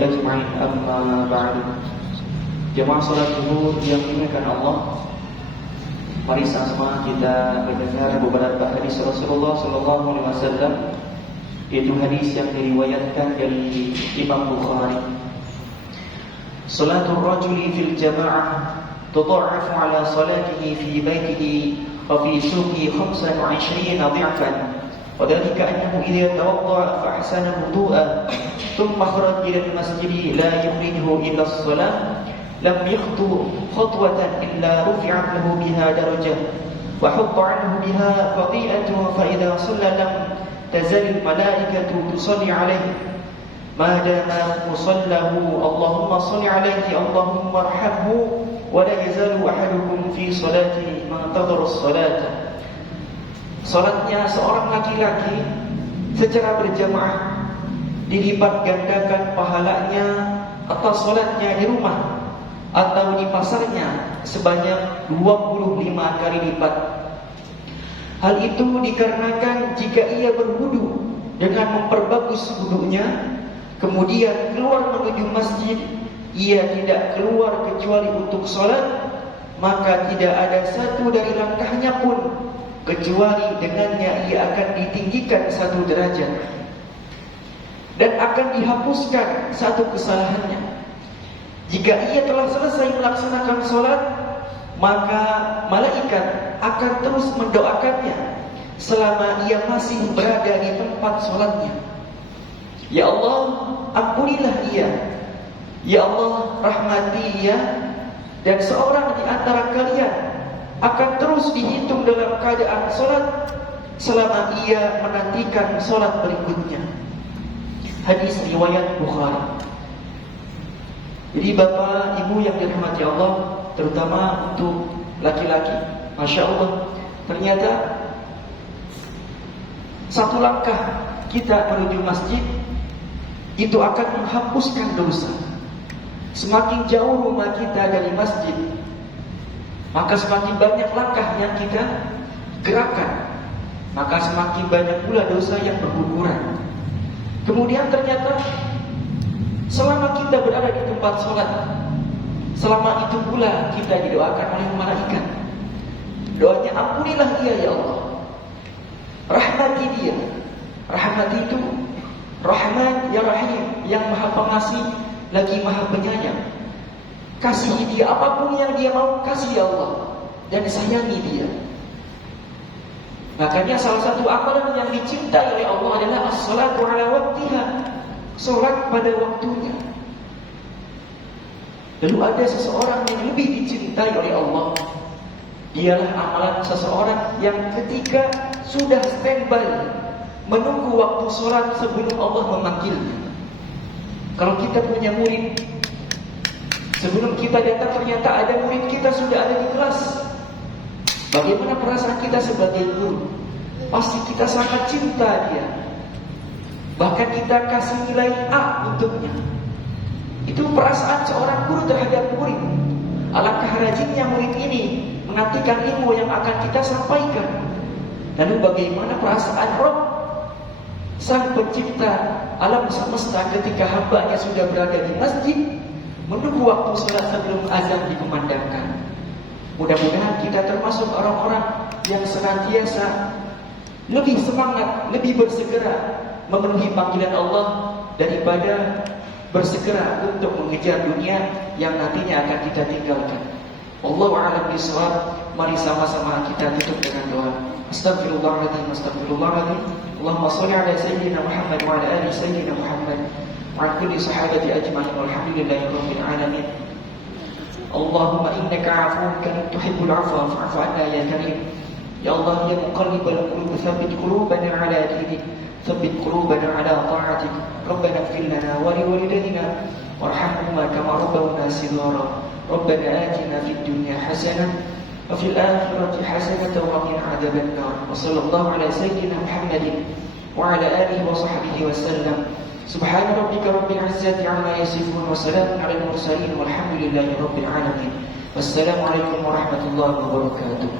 أجمعين أما بعد. Jemaah salat zuhur yang dimuliakan Allah, mari sama kita mendengar beberapa hadis Rasulullah sallallahu alaihi wasallam, yaitu hadis yang diriwayatkan dari Imam Bukhari. Salatul rajuli fil jama'ah tudha'afu ala salatihi fi baitihi wa fi suqihi 25 dha'fan. وذلك أنه إذا توضأ فأحسن وضوءه ثم خرج إلى المسجد لا يخرجه إلا الصلاة لم يخطو خطوة إلا رفعت له بها درجة وحط عنه بها خطيئته فإذا صلى لم تزل الملائكة تصلي عليه ما دام مصلاه اللهم صل عليه اللهم ارحمه ولا يزال أحدكم في صلاته ما انتظر الصلاة. Salatnya seorang laki-laki secara berjamaah dilipat gandakan pahalanya atas salatnya di rumah atau di pasarnya sebanyak 25 kali lipat. Hal itu dikarenakan jika ia berwudu dengan memperbagus wudunya, kemudian keluar menuju masjid, ia tidak keluar kecuali untuk salat, maka tidak ada satu dari langkahnya pun kecuali dengannya ia akan ditinggikan satu derajat dan akan dihapuskan satu kesalahannya. Jika ia telah selesai melaksanakan sholat, maka malaikat akan terus mendoakannya selama ia masih berada di tempat sholatnya. Ya Allah, ampunilah ia. Ya Allah, rahmati ia. Dan seorang di antara kalian akan terus dihitung dalam keadaan sholat selama ia menantikan sholat berikutnya. Hadis riwayat Bukhari. Jadi bapak ibu yang dirahmati Allah, terutama untuk laki-laki, Masya Allah, ternyata satu langkah kita menuju masjid itu akan menghapuskan dosa. Semakin jauh rumah kita dari masjid, maka semakin banyak langkah yang kita gerakkan, maka semakin banyak pula dosa yang berguguran. Kemudian ternyata selama kita berada di tempat sholat, selama itu pula kita didoakan oleh malaikat. Doanya, ampunilah dia ya Allah, rahmati dia. Rahmati itu Rahman ya Rahim, yang maha pengasih lagi maha penyayang. Kasihi dia, apapun yang dia mau, kasih ya Allah, dan sayangi dia. Makanya salah satu amalan yang dicintai oleh Allah adalah as-salatu ala waktiha, salat pada waktunya. Lalu ada seseorang yang lebih dicintai oleh Allah, dialah amalan seseorang yang ketika sudah standby menunggu waktu salat sebelum Allah memanggilnya. Kalau kita punya murid, sebelum kita datang ternyata ada murid kita sudah ada di kelas. Bagaimana perasaan kita sebagai guru? Pasti kita sangat cinta dia. Bahkan kita kasih nilai A untuknya. Itu perasaan seorang guru terhadap murid. Alangkah rajinnya murid ini menantikan ilmu yang akan kita sampaikan. Lalu bagaimana perasaan Rabb, Sang Pencipta alam semesta, ketika hambanya sudah berada di masjid menunggu waktu salat sebelum azan dikumandangkan. Mudah-mudahan kita termasuk orang-orang yang senantiasa lebih semangat, lebih bersegera memenuhi panggilan Allah daripada bersegera untuk mengejar dunia yang nantinya akan kita tinggalkan. Wallahu a'lam bishawab. Mari sama-sama kita tutup dengan doa. Astaghfirullahaladzim, astaghfirullahaladzim. Allahumma sholli ala sayyidina Muhammad wa ala ali sayyidina Muhammad wa kulli sahabati ajma'in walhamdulillahi rabbil alamin. Allahumma innaka 'afuwun karim tuhibbul 'afwa fa'fu 'anna ya karim. Ya Allah ya muqallibal qulub tsabbit qulubana 'ala dinik, tsabbit qulubana 'ala ta'atik. Rabbana ighfir lana wa liwalidayna warhamhuma kama rabbawna shighara. Rabbana atina fid dunya hasanah wa fil akhirati hasanah wa qina 'adzaban nar. Wa sallallahu ala sayyidina Muhammadin wa ala alihi wa sahbihi wa sallam. Subhana rabbika rabbil izzati amma yasifun wa salamun 'alal mursalin walhamdulillahi rabbil alamin. Wassalamu alaikum warahmatullahi wabarakatuh.